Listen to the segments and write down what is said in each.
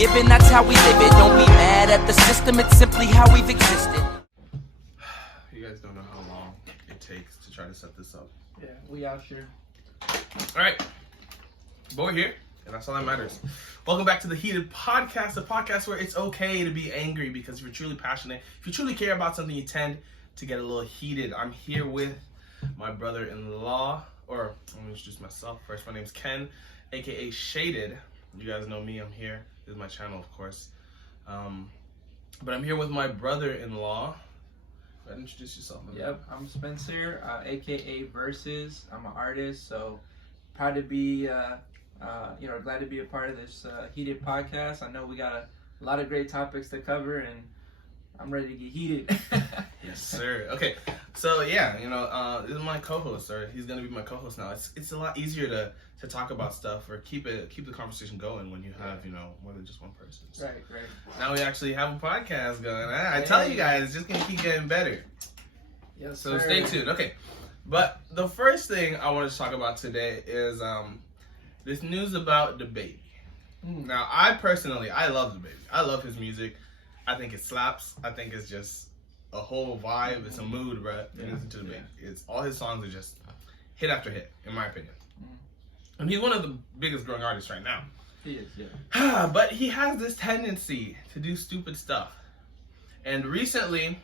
given, that's how we live it. Don't be mad at the system, it's simply how we've existed. You guys don't know how long it takes to try to set this up. Yeah, we out here. Alright, but we're here, and that's all that matters. Welcome back to the Heated Podcast, a podcast where it's okay to be angry because if you're truly passionate, if you truly care about something, you tend to get a little heated. I'm here with my brother-in-law, or I'm gonna introduce myself first. My name's Ken, aka Shaded. You guys know me. I'm here. This is my channel, of course. But I'm here with my brother-in-law. Go ahead and introduce yourself. Yep, I'm Spencer, aka Versez. I'm an artist, so proud to be, glad to be a part of this Heated Podcast. I know we got a lot of great topics to cover, and I'm ready to get heated. Yes, sir. Okay, so yeah, this is my co-host, or he's gonna be my co-host now. It's a lot easier to talk about stuff or keep the conversation going when you have more than just one person. So right. now we actually have a podcast going. I tell you guys, it's just gonna keep getting better. Yes, so sir. Stay tuned. Okay, but the first thing I want to talk about today is this news about DaBaby. Now, I love DaBaby. I love his music. I think it slaps. I think it's just a whole vibe. It's a mood, bro. Listen to DaBaby. It's all his songs are just hit after hit, in my opinion. And he's one of the biggest growing artists right now. He is, yeah. But he has this tendency to do stupid stuff. And recently,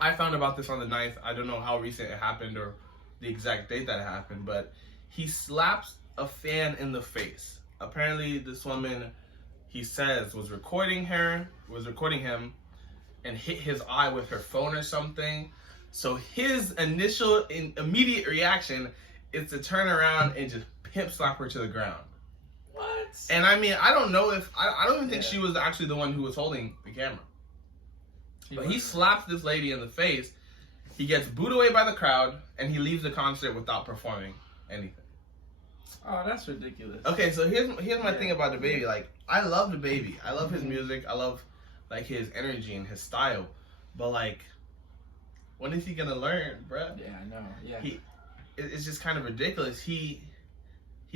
I found about this on the 9th. I don't know how recent it happened or the exact date that it happened, but he slaps a fan in the face. Apparently, this woman, he says, was recording him, and hit his eye with her phone or something. So his immediate reaction is to turn around and just pimp slap her to the ground. What? And I mean, I don't know if I don't even think she was actually the one who was holding the camera. But he slaps this lady in the face. He gets booed away by the crowd, and he leaves the concert without performing anything. Oh, that's ridiculous. Okay, so here's my thing about DaBaby. Like, I love DaBaby. I love his music. I love like his energy and his style. But like, when is he gonna learn, bruh? Yeah, I know. Yeah. It's just kind of ridiculous. He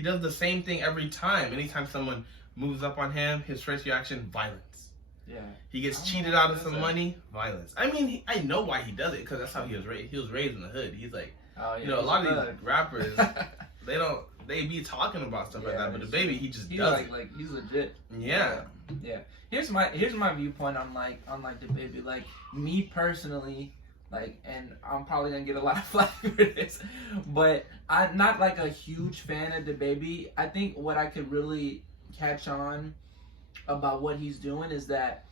does the same thing every time. Anytime someone moves up on him, his first reaction, violence. Yeah. He gets cheated out of some money, violence. I mean, I know why he does it, because that's how he was raised. He was raised in the hood. He's like, a lot of these rappers, they be talking about stuff like that, but DaBaby, he just does it. Like he's legit. Yeah. Yeah. Here's my viewpoint on DaBaby. Like, me personally, like, and I'm probably gonna get a lot of flack for this, but I'm not like a huge fan of DaBaby. I think what I could really catch on about what he's doing is that,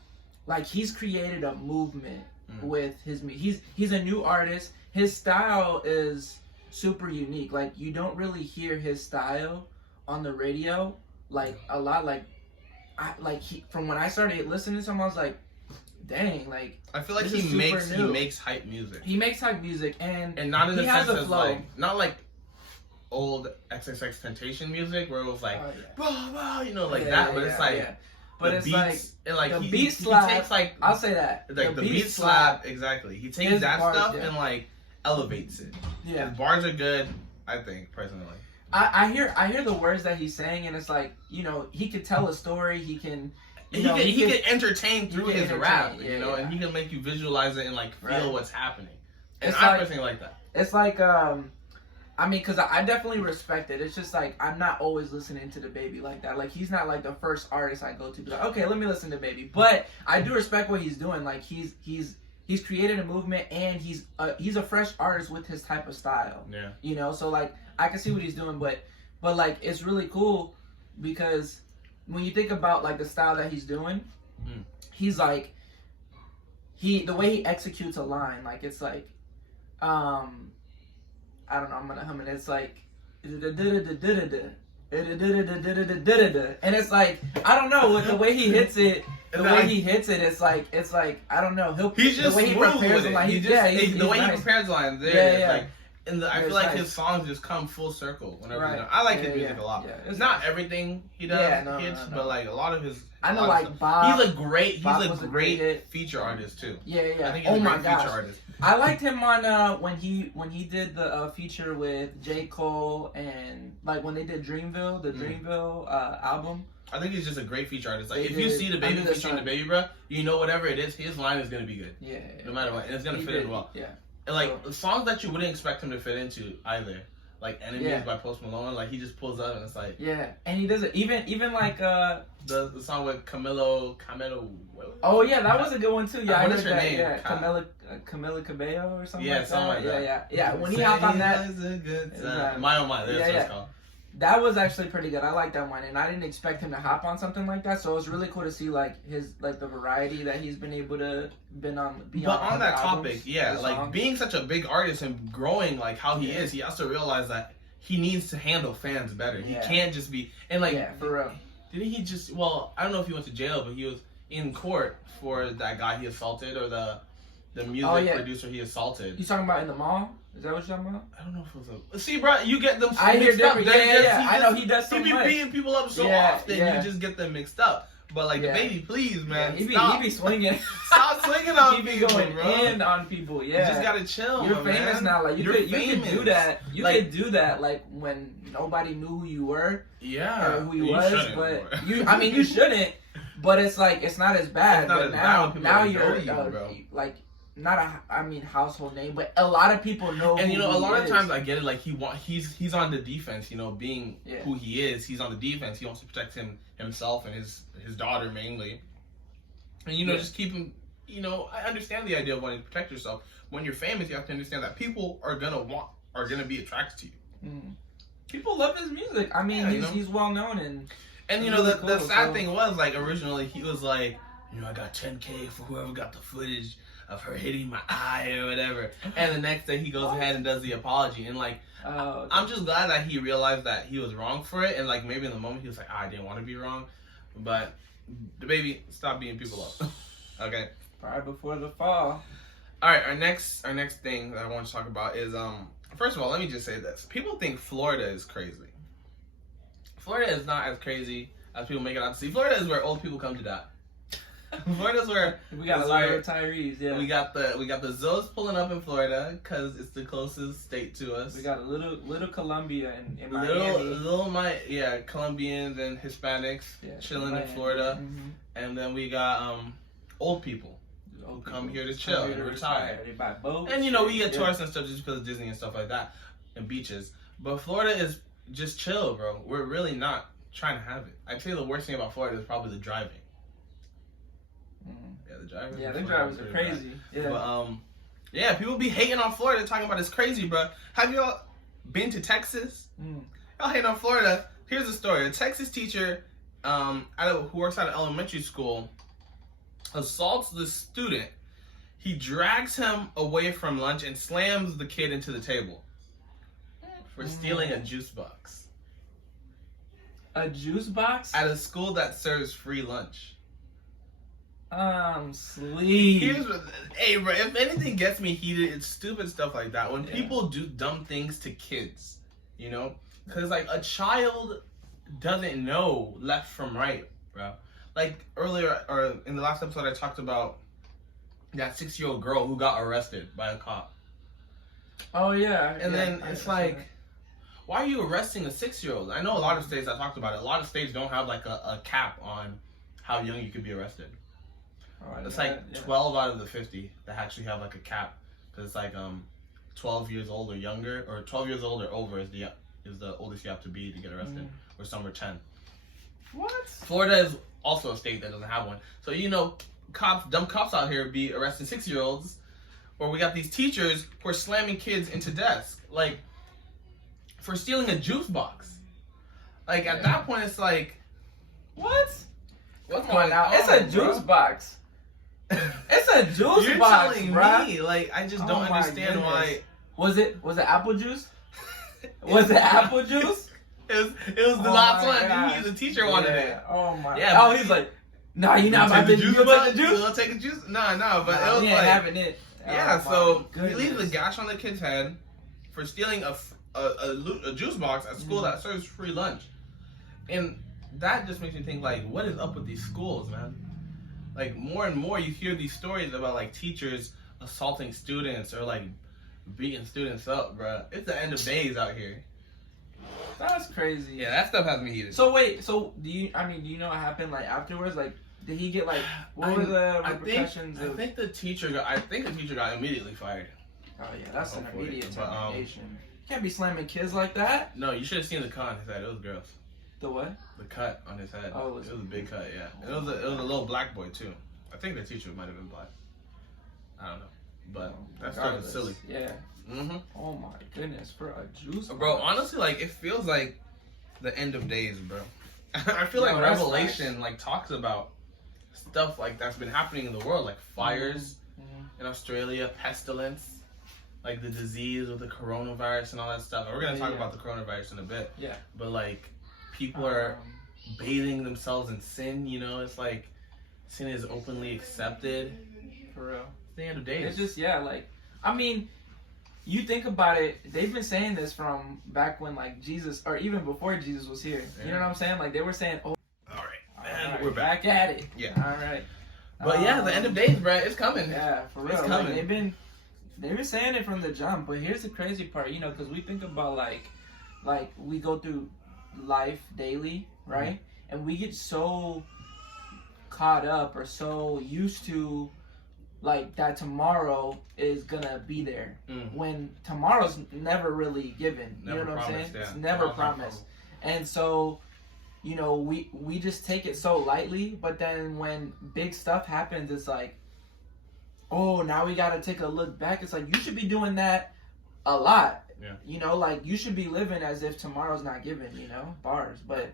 like, he's created a movement with his music. He's a new artist. His style is super unique. Like, you don't really hear his style on the radio like a lot. From when I started listening to him, I was like, dang, like, I feel like he makes hype music. He makes hype music, and not in the sense of flow. like, not like old XXXTentacion music where it was like, blah, blah, that. But it's like, but the it's beats, like he beat slap. He takes like, I'll say that, like the beat slap, exactly. He takes that bars, stuff and like elevates it. Yeah, his bars are good, I think, personally. I hear the words that he's saying, and it's like, he could tell a story. He can. He can entertain through his rap, and he can make you visualize it and like feel what's happening. And it's I personally like that. It's like, I mean, because I definitely respect it. It's just like, I'm not always listening to DaBaby like that. Like, he's not like the first artist I go to. Be like, okay, let me listen to DaBaby. But I do respect what he's doing. Like, he's created a movement, and he's a fresh artist with his type of style. Yeah. So like, I can see what he's doing, but like, it's really cool because when you think about like the style that he's doing, he's like, the way he executes a line, like, it's like, I don't know, I'm gonna hum it. It's like, and it's like, I don't know, with the way he hits it. It's like I don't know. He's just the way he prepares the line. The way he prepares the lines. Like, I feel like nice. his songs just come full circle whenever. I like his music a lot. Yeah. It's not everything he does hits, but like a lot of his. I know, like Bob. He's a great feature artist too. Yeah. I think Oh he's a my great gosh. feature artist. I liked him on when he did the feature with J. Cole and like when they did Dreamville, the Dreamville album. I think he's just a great feature artist. Like They if you did see the baby Under the featuring the Sun. baby, bro, you know whatever it is, his line is gonna be good. Yeah. No matter what, and it's gonna He fit in did, well. Yeah. And like songs that you wouldn't expect him to fit into either, like "Enemies" Yeah. by Post Malone. Like he just pulls up and it's like Yeah, and he does it even like the song with Camilo. Oh yeah, that was a good one too. Yeah, I What heard is her that. name? Yeah, Camila Cabello or something. Yeah, like something that. like that. Yeah. When he hopped on that, a good time. Yeah. My oh my, that's what it's called. that was actually pretty good. I like that one, and I didn't expect him to hop on something like that. So it was really cool to see like his like the variety that he's been able to be on. But on that albums, topic, yeah, the like songs. being such a big artist and growing like how he Yeah. is, he has to realize that he needs to handle fans better. He Yeah. can't just be and like Yeah, for real. didn't he just? Well, I don't know if he went to jail, but he was in court for that guy he assaulted or the music producer he assaulted. You talking about in the mall? Is that what you're talking about? I don't know if it was a. See, bro, you get them. I hear mixed up. different. They're Yeah, just- yeah. I know he does so He be much. beating people up so Yeah, often, yeah. you just get them mixed up. But like Yeah. the baby, please, man, He stop. be swinging. Stop swinging on He be people, going bro. in on people. Yeah. You just gotta chill. You're my famous man. now. Like you You're could famous. do that. You Like- could do that like when nobody knew who you were Yeah, or who he you was. shouldn't, But bro. you shouldn't. But it's like it's not as bad. It's not but as bad now when people now know you're you, bro. like not household name, but a lot of people know. And who you know, a he lot of is. times I get it. Like he's on the defense. You know, being Yeah. who he is, he's on the defense. He wants to protect himself and his daughter mainly. And you know, Yeah. just keep him. You know, I understand the idea of wanting to protect yourself. When you're famous, you have to understand that people are gonna be attracted to you. People love his music. I mean, Yeah, you know? he's well known and And you It's know, really the cool, sad so- thing was like originally he was like, you know, I got 10K for whoever got the footage of her hitting my eye or whatever. And the next day he goes ahead and does the apology. And like, I'm just glad that he realized that he was wrong for it. And like maybe in the moment he was like, I didn't want to be wrong. But the baby, stop beating people up. Okay. right before the fall. All right. Our next thing that I want to talk about is first of all, let me just say this. People think Florida is crazy. Florida is not as crazy as people make it out to see. Florida is where old people come to die. Florida's where We got a is lot of where retirees. Yeah, we got the Zoes pulling up in Florida because it's the closest state to us. we got a little Columbia in Miami. Colombians and Hispanics Yeah, chilling Miami. in Florida, Mhm. and then we got old people who come here to chill and retire. They buy boats. And you know, we get Yeah. tourists and stuff just because of Disney and stuff like that, and beaches. But Florida is just chill, bro. We're really not trying to have it. I'd say the worst thing about Florida is probably the driving. Mhm. Yeah, the drivers. Yeah, in them Florida drivers are pretty bad. crazy. Yeah. But yeah, people be hating on Florida, talking about it's crazy, bro. Have y'all been to Texas? Mm. Y'all hating on Florida. Here's the story: a Texas teacher, who works at an elementary school, assaults the student. He drags him away from lunch and slams the kid into the table for stealing a juice box A juice box? at a school that serves free lunch. Sleep. Hey, bro, if anything gets me heated, it's stupid stuff like that. When Yeah. people do dumb things to kids, you know? Because, like, a child doesn't know left from right, bro. Like, earlier, or in the last episode, I talked about that 6-year-old girl who got arrested by a cop. Oh yeah. And yeah, then it's like, why are you arresting a 6-year-old? I know a lot of states, I talked about it, a lot of states don't have, like, a cap on how young you could be arrested. It's like 12 out of the 50 that actually have like a cap, because it's like 12 years old or younger, or 12 years old or over is the oldest you have to be to get arrested, or some are 10. What? Florida is also a state that doesn't have one. So you know, dumb cops out here be arresting 6-year-olds, or we got these teachers who are slamming kids into desks, like for stealing a juice box. Like at that point, it's like, What? what's Come on going now. on? It's a bro? juice box. It's a juice You're box, telling bruh. me, like, I just Oh don't my understand why. Was it apple juice? Was it apple juice? It was the Oh last my one. gosh. The teacher wanted Yeah. it. Oh my. Yeah, Oh, but he's see- like, nah, you're not about to take the you juice. gonna take the You juice. gonna take a juice? No, but Nah, it was he ain't like, having it. yeah. Oh, So my he leaves a goodness. gash on the kid's head for stealing a juice box at school that serves free lunch, and that just makes me think, like, what is up with these schools, man? Like, more and more you hear these stories about like teachers assaulting students or like beating students up, bruh. It's the end of days out here. That's crazy. Yeah, that stuff has me heated. So wait, do you know what happened like afterwards? Like, did he get like what were the repercussions? I think the teacher got immediately fired. Oh yeah, that's an Hopefully. immediate But, termination. You can't be slamming kids like that. No, you should have seen the cut on his head. It was gross. The what? The cut on his head. Oh, it was a big cut. Yeah, it was a little black boy too. I think the teacher might have been black. I don't know, but that stuff is silly. Yeah. Mhm. Oh my goodness, for a juice. Bro, honestly, like it feels like the end of days, bro. I feel like that's Revelation like talks about stuff like that's been happening in the world, like fires in Australia, pestilence, like the disease with the coronavirus and all that stuff. And we're gonna talk about the coronavirus in a bit. Yeah. But like people are bathing themselves in sin. You know, it's like sin is openly accepted. For real. It's the end of days. It's just like I mean. You think about it, they've been saying this from back when, like, Jesus, or even before Jesus was here. You know what I'm saying? Like, they were saying, oh. All right. And we're back at it. Yeah. All right. But yeah, the end of days, bro, it's coming. Yeah, for real. It's coming. Like, they've been saying it from the jump, but here's the crazy part, you know, because we think about, like, we go through life daily, right? And we get so caught up or so used to, like, that tomorrow is gonna be there when tomorrow's never really given. You know what I'm saying? Yeah. It's never promised. And so, you know, we just take it so lightly, but then when big stuff happens, it's like, oh, now we gotta take a look back. It's like, you should be doing that a lot. Yeah. You know, like, you should be living as if tomorrow's not given, you know? Bars. But,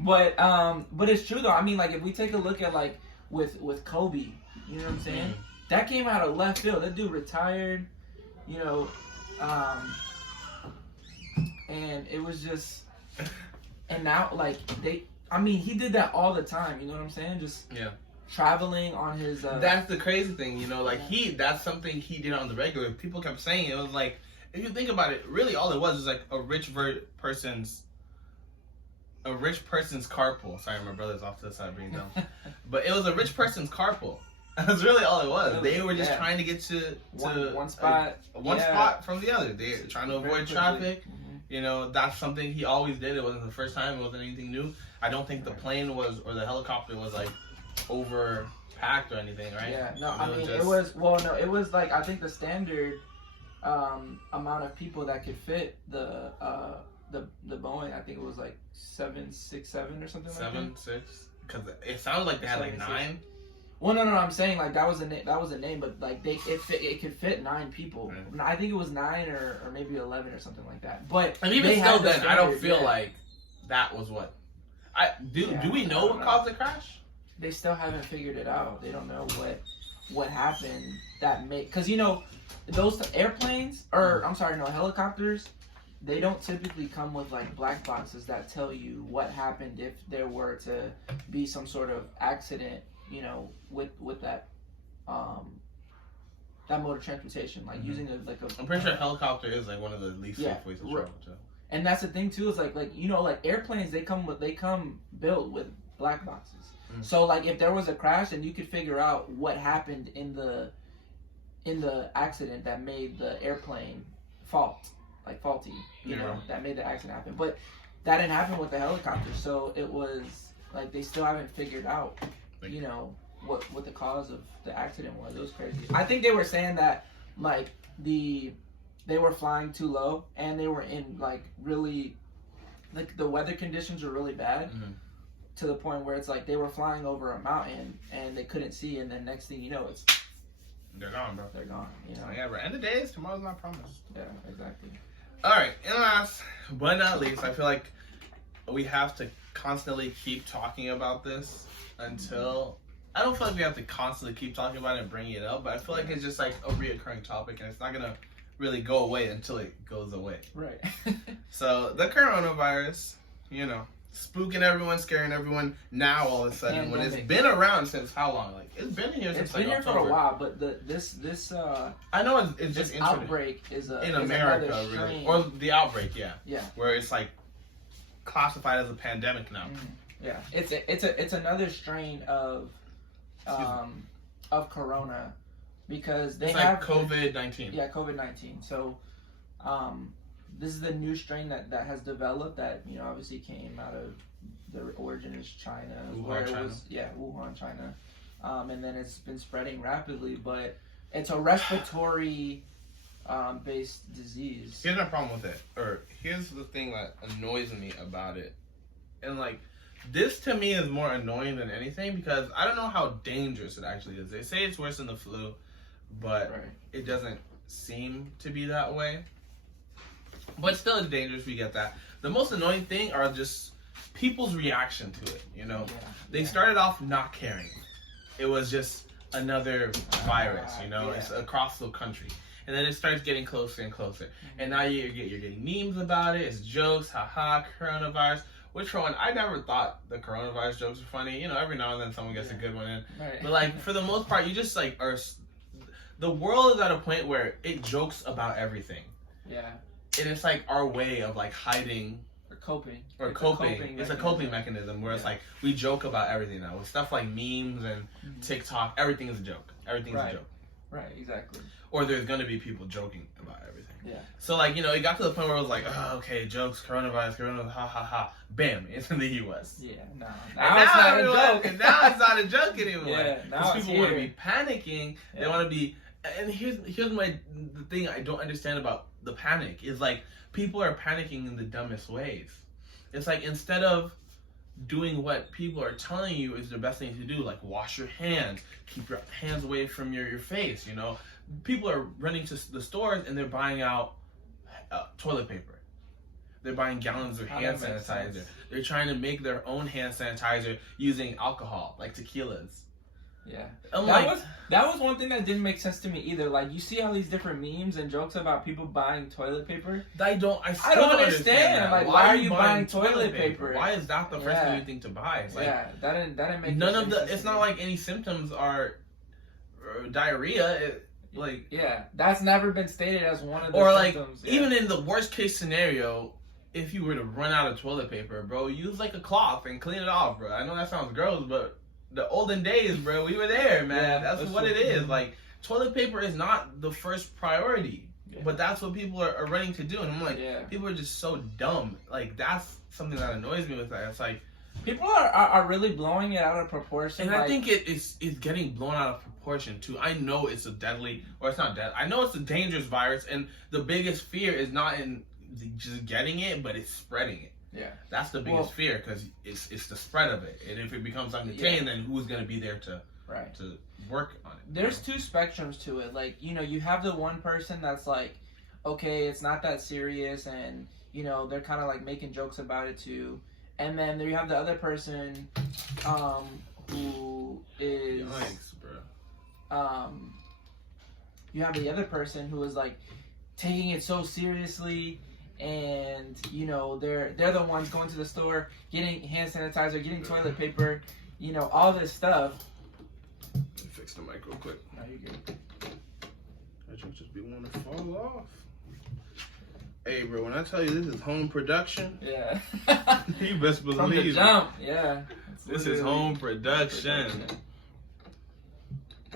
but it's true though. I mean, like, if we take a look at, like, with Kobe, you know what I'm saying? That came out of left field. That dude retired, you know, and it was just, and now, like, he did that all the time, you know what I'm saying? Just traveling on his... that's the crazy thing, you know, like, that's something he did on the regular. People kept saying it was like, if you think about it, really all it was like a rich person's carpool. Sorry, my brother's off to the side being dumb. But it was a rich person's carpool. That's really all it was. They were just trying to get to one spot. One spot from the other. They're trying to avoid traffic. You know, that's something he always did. It wasn't the first time. It wasn't anything new. I don't think the plane or the helicopter was like overpacked or anything, right? Yeah, no, I mean, it was like, I think the standard amount of people that could fit the Boeing, I think it was like 767 or something like that. 767, because it sounded like they had like 9. Well, no, I'm saying like that was a name, but like it could fit 9 people. Right. I think it was 9 or maybe 11 or something like that. But and even still, then I don't feel like that was what. Do we know what caused the crash? They still haven't figured it out. They don't know what happened that made, because you know those airplanes helicopters. They don't typically come with like black boxes that tell you what happened if there were to be some sort of accident, you know, with that that mode of transportation, like using I'm pretty sure a helicopter is like one of the least safe ways to travel too. And that's the thing too, is like you know, like airplanes, they come built with black boxes. So like if there was a crash, and you could figure out what happened in the accident that made the airplane faulty, you know, that made the accident happen. But that didn't happen with the helicopter, so it was like they still haven't figured out, you know, what the cause of the accident was. It was crazy. I think they were saying that like they were flying too low, and they were in like really, like the weather conditions were really bad, to the point where it's like they were flying over a mountain and they couldn't see, and then next thing you know, they're gone, bro. They're gone, you know. So yeah, bro. End of days, tomorrow's not promised. Yeah, exactly. All right, and last but not least, I feel like we have to constantly keep talking about this until... I don't feel like we have to constantly keep talking about it and bringing it up, but I feel like it's just like a reoccurring topic, and it's not going to really go away until it goes away. Right. So, the coronavirus, you know, spooking everyone, scaring everyone now all of a sudden, when it's been around since how long? Like, it's been here since like October. For a while, but this I know it's just outbreak is in America, really, or the outbreak, yeah, where it's like classified as a pandemic now. Yeah, it's another strain of corona because they it's have like COVID-19. Yeah, COVID-19. So, this is the new strain that has developed that, you know, obviously came out of, the origin is China. Wuhan, China. Wuhan, China. And then it's been spreading rapidly, but it's a respiratory based disease. Here's my problem with it, or here's the thing that annoys me about it. And like, this to me is more annoying than anything because I don't know how dangerous it actually is. They say it's worse than the flu, but it doesn't seem to be that way. But still, it's dangerous. We get that. The most annoying thing are just people's reaction to it. You know, they started off not caring. It was just another virus. You know, it's across the country, and then it starts getting closer and closer. And now you're getting memes about it. It's jokes, haha, coronavirus. Which one? I never thought the coronavirus jokes were funny. You know, every now and then someone gets a good one in. But like for the most part, you just like are. The world is at a point where it jokes about everything. Yeah. And it's like our way of like hiding or coping. It's a coping mechanism where it's like we joke about everything now. With stuff like memes and TikTok, everything is a joke. Everything's a joke. Right, exactly. Or there's gonna be people joking about everything. Yeah. So like, you know, it got to the point where it was like, oh, okay, jokes, coronavirus, ha ha ha. Bam, it's in the US. Yeah, no. Now it's not a joke. And now it's not a joke anymore. Yeah, now it's people want to be panicking. Yeah. They want to be. And here's the thing I don't understand about the panic is like people are panicking in the dumbest ways. It's like instead of doing what people are telling you is the best thing to do, like wash your hands, keep your hands away from your face. You know, people are running to the stores and they're buying out toilet paper. They're buying gallons of hand sanitizer. They're trying to make their own hand sanitizer using alcohol, like tequilas. Yeah, that was one thing that didn't make sense to me either. Like, you see all these different memes and jokes about people buying toilet paper. I don't understand that. Like, why are you buying toilet paper? Why is that the first thing you think to buy? It's like, that didn't make none of the. It's not like any symptoms are diarrhea. That's never been stated as one of the symptoms. Like, even in the worst case scenario, if you were to run out of toilet paper, bro, use like a cloth and clean it off, bro. I know that sounds gross, but the olden days, bro, we were there, man. That's what it is. Like, toilet paper is not the first priority, but that's what people are running to do. And I'm like, people are just so dumb. Like, that's something that annoys me with that. It's like people are really blowing it out of proportion. And I think it's getting blown out of proportion too. I know it's a deadly, or it's not dead. I know it's a dangerous virus, and the biggest fear is not in just getting it, but it's spreading it. Yeah, that's the biggest fear, because it's the spread of it, and if it becomes uncontained, then who's going to be there to work on it? There's two spectrums to it. Like, you know, you have the one person that's like, okay, it's not that serious, and you know, they're kind of like making jokes about it too. And then there you have the other person, who is yikes, bro. You have the other person who is like taking it so seriously. And you know, they're the ones going to the store, getting hand sanitizer, getting toilet paper, you know, all this stuff. Let me fix the mic real quick. No, you're good. That should just be wanting to fall off. Hey, bro, when I tell you this is home production, you best believe from the jump, this is home production.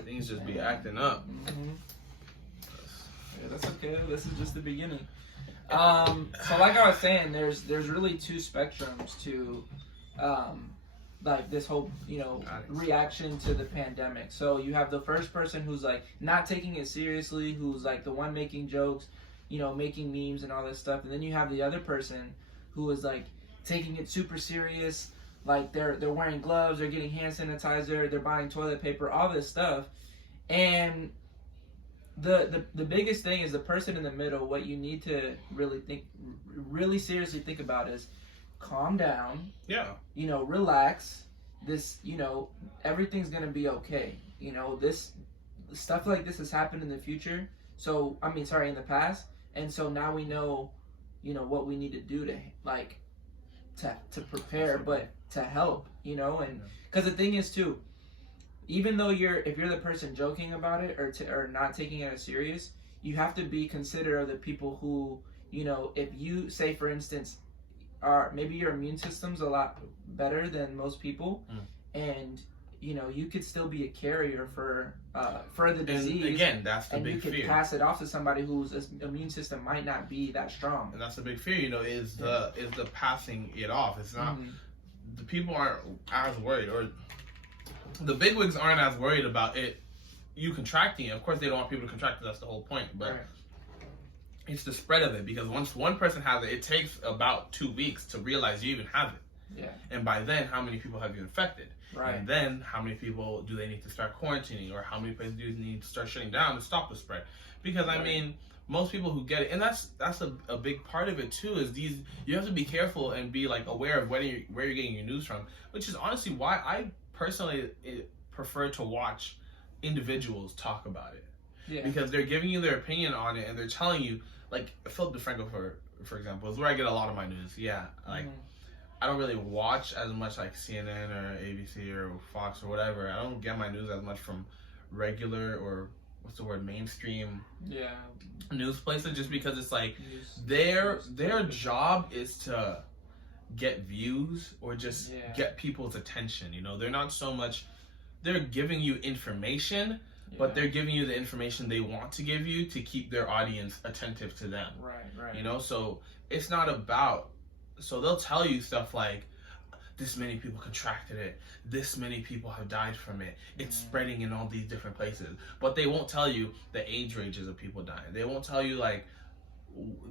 Things just be acting up. Yeah, that's okay. This is just the beginning. So like I was saying, there's really two spectrums to like this whole, you know, reaction to the pandemic. So you have the first person who's like not taking it seriously, who's like the one making jokes, you know, making memes and all this stuff. And then you have the other person who is like taking it super serious, like they're wearing gloves, they're getting hand sanitizer, they're buying toilet paper, all this stuff. And the biggest thing is the person in the middle. What you need to really seriously think about is calm down. Yeah. You know, relax. This, you know, everything's gonna be okay. You know, this stuff like this has happened in the future. So in the past. And so now we know, you know, what we need to do to prepare, but to help. You know, and because the thing is too, even though if you're the person joking about it or not taking it as serious, you have to be considerate of the people who, you know, if you say, for instance, maybe your immune system's a lot better than most people, and you know, you could still be a carrier for the disease. And again, that's the and big you could fear. pass it off to somebody whose immune system might not be that strong. And that's the big fear, you know, is the passing it off. It's not the people aren't as worried, or the bigwigs aren't as worried about you contracting it. Of course, they don't want people to contract it. That's the whole point. But it's the spread of it, because once one person has it, it takes about 2 weeks to realize you even have it. Yeah. And by then, how many people have you infected? Right. And then, how many people do they need to start quarantining, or how many places do you need to start shutting down to stop the spread? Because I mean, most people who get it, and that's a big part of it too, is you have to be careful and be like aware of where you're getting your news from, which is honestly why I personally prefer to watch individuals talk about it. Yeah. Because they're giving you their opinion on it, and they're telling you, like Philip DeFranco for example, is where I get a lot of my news. Yeah, like I don't really watch as much like CNN or ABC or Fox or whatever. I don't get my news as much from regular, or what's the word, mainstream news places, just because it's like their job is to get views or just get people's attention. You know, they're not so much, they're giving you information, but they're giving you the information they want to give you to keep their audience attentive to them. Right. You know, so it's not about, so they'll tell you stuff like, this many people contracted it, this many people have died from it, it's spreading in all these different places. But they won't tell you the age ranges of people dying. They won't tell you like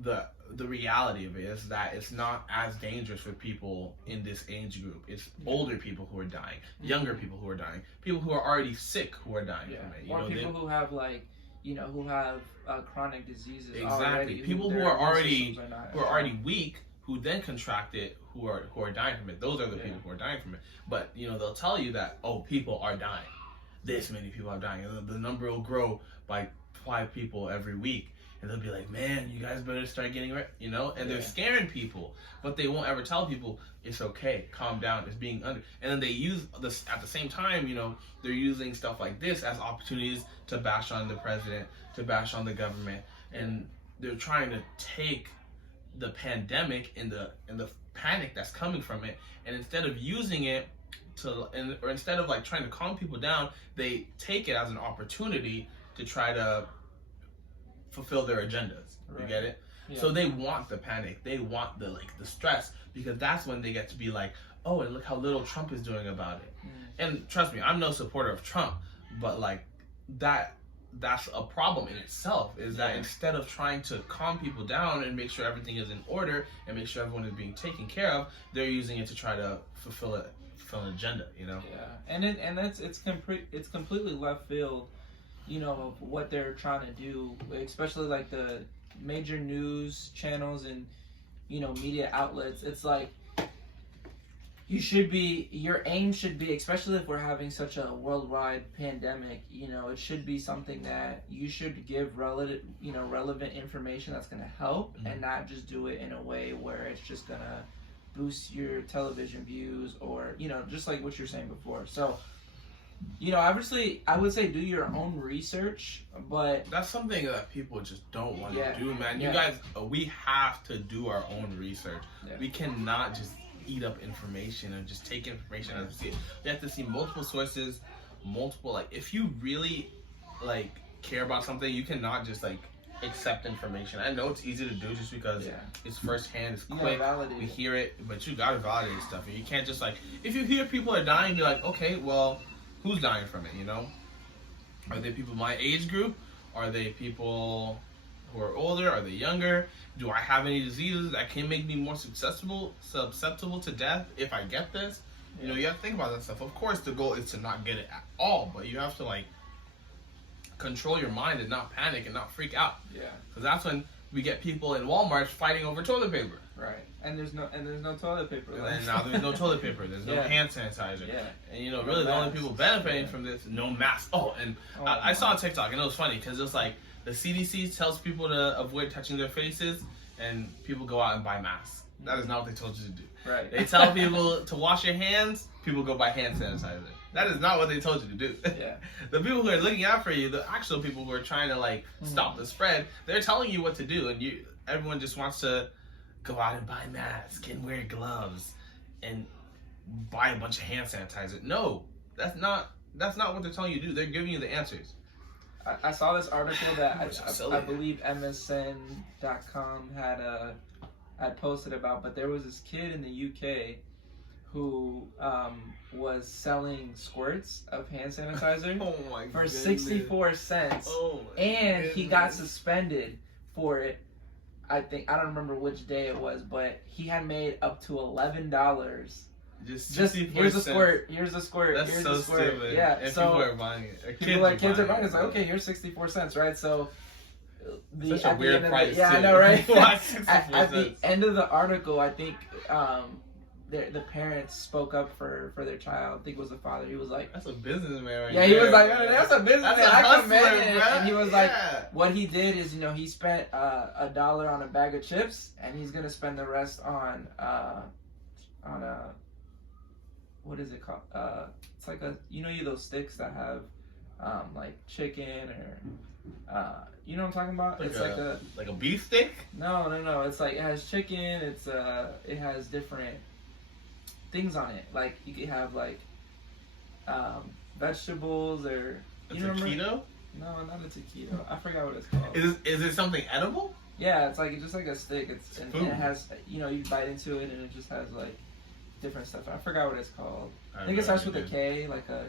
the reality of it is that it's not as dangerous for people in this age group. It's older people who are dying, younger people who are dying, people who are already sick who are dying from it. You know, people who have like, you know, who have chronic diseases. Exactly. Already, people who are already weak, who then contract it, who are dying from it. Those are the people who are dying from it. But you know, they'll tell you that, oh, people are dying. This many people are dying. And the number will grow by 5 people every week. And they'll be like, man, you guys better start getting ready, you know? And they're scaring people, but they won't ever tell people, it's okay, calm down, it's being under. And then they use this, at the same time, you know, they're using stuff like this as opportunities to bash on the president, to bash on the government. And they're trying to take the pandemic and the panic that's coming from it, and instead of using it or instead of like trying to calm people down, they take it as an opportunity to try to fulfill their agendas. You get it? So they want the panic, they want the stress, because that's when they get to be like, oh, and look how little Trump is doing about it. And trust me, I'm no supporter of Trump, but like that's a problem in itself, is that instead of trying to calm people down and make sure everything is in order and make sure everyone is being taken care of, they're using it to try to fulfill an agenda, you know? It's completely left field, you know, of what they're trying to do, especially like the major news channels and, you know, media outlets. It's like, your aim should be, especially if we're having such a worldwide pandemic, you know, it should be something that you should give relevant information that's going to help, and not just do it in a way where it's just going to boost your television views, or, you know, just like what you're saying before. So, you know, obviously, I would say do your own research, but that's something that people just don't want to do, man. You guys, we have to do our own research. We cannot just eat up information and just take information as we see it. We have to see multiple sources, like, if you really like care about something, you cannot just like accept information. I know it's easy to do just because it's firsthand, it's quick, we hear it, but you gotta validate stuff. And you can't just like, if you hear people are dying, you're like, okay, well, who's dying from it, you know? Are they people my age group? Are they people who are older? Are they younger? Do I have any diseases that can make me more susceptible to death if I get this? You know, you have to think about that stuff. Of course, the goal is to not get it at all, but you have to like control your mind and not panic and not freak out. Because that's when we get people in Walmart fighting over toilet paper. Right. And there's no toilet paper. And now there's no toilet paper. There's no hand sanitizer. And you know, really the only people benefiting from this, no mask. Oh, and I saw a TikTok, and it was funny because it was like the CDC tells people to avoid touching their faces, and people go out and buy masks. That is not what they told you to do. Right. They tell people to wash your hands. People go buy hand sanitizer. That is not what they told you to do. The people who are looking out for you, the actual people who are trying to like stop the spread, they're telling you what to do, and everyone just wants to go out and buy masks and wear gloves and buy a bunch of hand sanitizer. No, That's not what they're telling you to do. They're giving you the answers. I saw this article that I Silly. believe MSN.com had posted about, but there was this kid in the UK who was selling squirts of hand sanitizer Oh my for goodness. 64 cents. Oh my And he got goodness. suspended for it. I don't remember which day it was, but he had made up to $11. Just Here's a squirt. Here's a squirt. That's here's so a squirt. stupid. Yeah, And so people are buying it. kids are buying it. It's like, okay, here's 64 cents, right? So Such a weird price. Yeah, too. I know, right? Why 64 at the cents? end of the article, I think the parents spoke up for their child. I think it was the father. He was like, That's a businessman right yeah, he there, was like, man. that's a businessman. That's a I hustler, commend it. bro. And he was Yeah. like, what he did is, he spent $1 on a bag of chips, and he's gonna spend the rest on a, what is it called? It's like those sticks that have like chicken or you know what I'm talking about? Like It's like a beef stick? no. It's like it has chicken. It has different things on it. Like you could have like vegetables or A you remember? taquito? No, not a taquito. I forgot what it's called. Is it something edible? Yeah, it's like just like a stick. And food. it has you bite into it and it just has like different stuff. I forgot what it's called. I think it starts with a K, like a.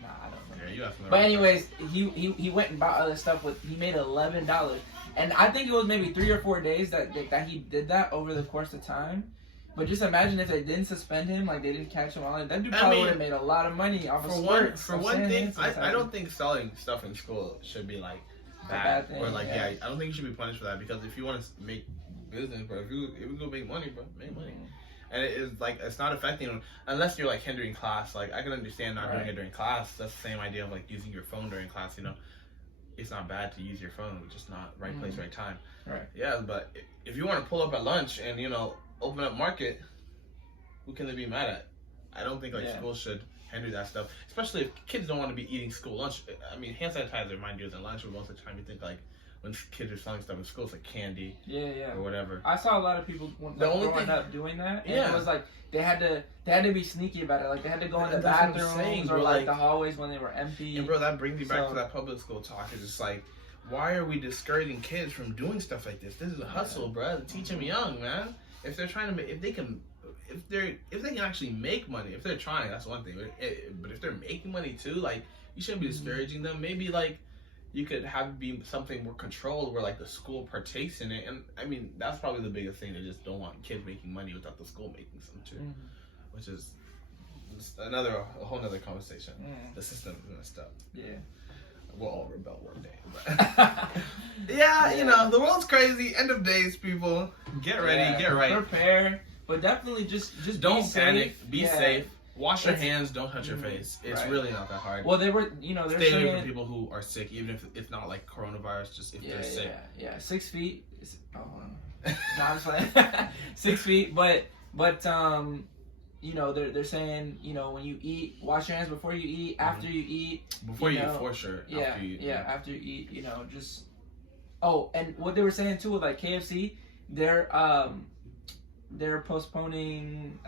Nah, I don't remember. Yeah, you have to know. But anyways, he went and bought other stuff he made $11, and I think it was maybe 3 or 4 days that he did that over the course of time. But just imagine if they didn't suspend him, like they didn't catch him on it. That dude probably would have made a lot of money off of squirts. For one thing, I don't think selling stuff in school should be like bad thing, or like yeah. I don't think you should be punished for that, because if you want to make business, bro, if you go make money, bro, make money. And it is like, it's not affecting them unless you're like hindering class. Like I can understand not doing it during class. That's the same idea of like using your phone during class. It's not bad to use your phone, just not right place, right time. Right. Yeah, but if you want to pull up at lunch and open up market, who can they be mad at? I don't think schools should hinder that stuff, especially if kids don't want to be eating school lunch. I mean, hand sanitizer, mind you, isn't lunch, but most of the time you think like when kids are selling stuff in school, it's like candy, or whatever. I saw a lot of people growing up doing that, and it was like they had to be sneaky about it. Like they had to go in the bathrooms or like the hallways when they were empty. And bro, that brings me back to that public school talk. It's just like, why are we discouraging kids from doing stuff like this? This is a hustle, bro. Teach them young, man. If they're trying to, if they can actually make money, if they're trying, that's one thing. But if they're making money too, like you shouldn't be discouraging them. Maybe like you could have be something more controlled where like the school partakes in it. And I mean, that's probably the biggest thing. They just don't want kids making money without the school making some too, which is a whole nother conversation. The system is messed up. Yeah. We'll all rebel one day. But yeah, the world's crazy. End of days, people. Get ready, get right. Prepare, but definitely just don't be panic. safe. Be safe. Wash your hands. Don't touch your face. It's Right. really not that hard. Well, they were, they're Stay saying away from people who are sick, even if it's not like coronavirus. Just if they're sick. Yeah, 6 feet. No, I'm just playing. 6 feet, but they're saying, when you eat, wash your hands before you eat, after you eat. Before you eat, for sure. Yeah, after you eat. after you eat, just. Oh, and what they were saying too with like KFC, they're postponing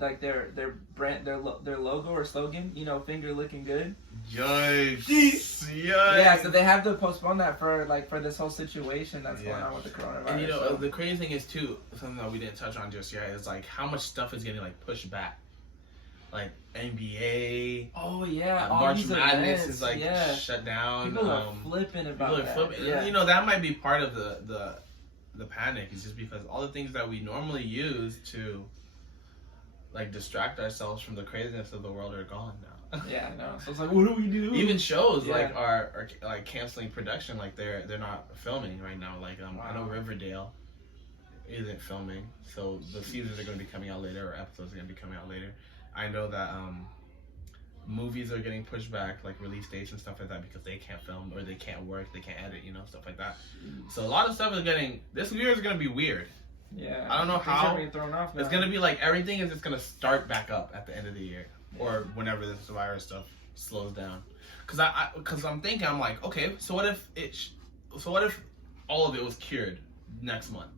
like their brand, their logo or slogan, finger looking good. Yikes! Yeah, so they have to postpone that for this whole situation that's going on with the coronavirus. And the crazy thing is too, something that we didn't touch on just yet, is like how much stuff is getting like pushed back. Like NBA. Oh yeah, March Madness events, is like shut down. People are flipping about that. Yeah. That might be part of the panic. Is just because all the things that we normally use to like distract ourselves from the craziness of the world are gone now. Yeah, I know. So it's like, what do we do? Even shows like are like canceling production. Like they're not filming right now. Like I know Riverdale isn't filming, so the seasons are going to be coming out later, or episodes are going to be coming out later. I know that movies are getting pushed back, like release dates and stuff like that, because they can't film or they can't work, they can't edit, stuff like that. So a lot of stuff is this year is going to be weird. Yeah. I don't know how. Being thrown off now. It's going to be like everything is just going to start back up at the end of the year, or whenever this virus stuff slows down. Because I'm thinking, I'm like, okay, so what if all of it was cured next month?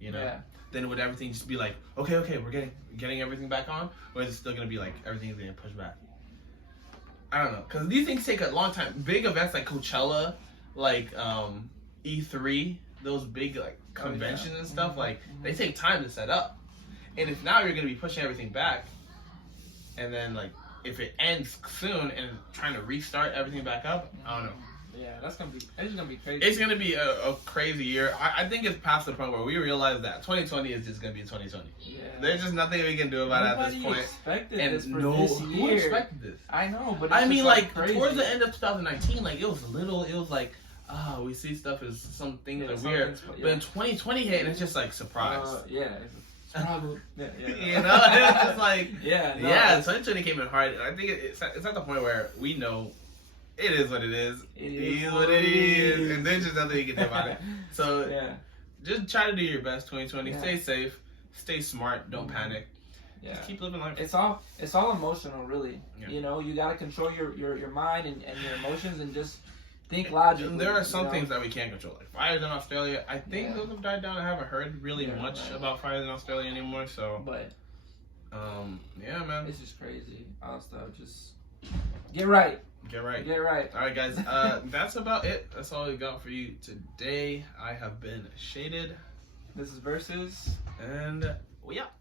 you know? Yeah. Then would everything just be like, okay, we're getting everything back on? Or is it still going to be like, everything's going to push back? I don't know. Because these things take a long time. Big events like Coachella, like E3, those big like conventions and stuff, like, they take time to set up. And if now you're going to be pushing everything back, and then like, if it ends soon and trying to restart everything back up, I don't know. Yeah, it's gonna be crazy. It's gonna be a crazy year. I think it's past the point where we realize that 2020 is just gonna be 2020. Yeah. There's just nothing we can do about it at this point. Expected And this for no, this who year. expected this? I know, but it's I mean, just, like crazy. towards the end of 2019, like it was like, we see stuff as some things are weird. But in 2020 hit, and it's just like surprise. Yeah. It's probably, yeah. You know, it's just like yeah. 2020 came in hard, and I think it's at the point where we know. It is what it is. It is what it is. And there's just nothing you can do about it. So just try to do your best 2020. Stay safe. Stay smart. Don't panic. Yeah. Just keep living life. It's all emotional, really. Yeah. You know, you gotta control your mind and your emotions and just think logically. And there are some things that we can't control. Like fires in Australia. I think those have died down. I haven't heard really much about fires in Australia anymore. So but yeah, man. It's just crazy. All stuff. Just get right. Get right. Get right. All right, guys. That's about it. That's all we got for you today. I have been Shaded. This is Versez. And we out.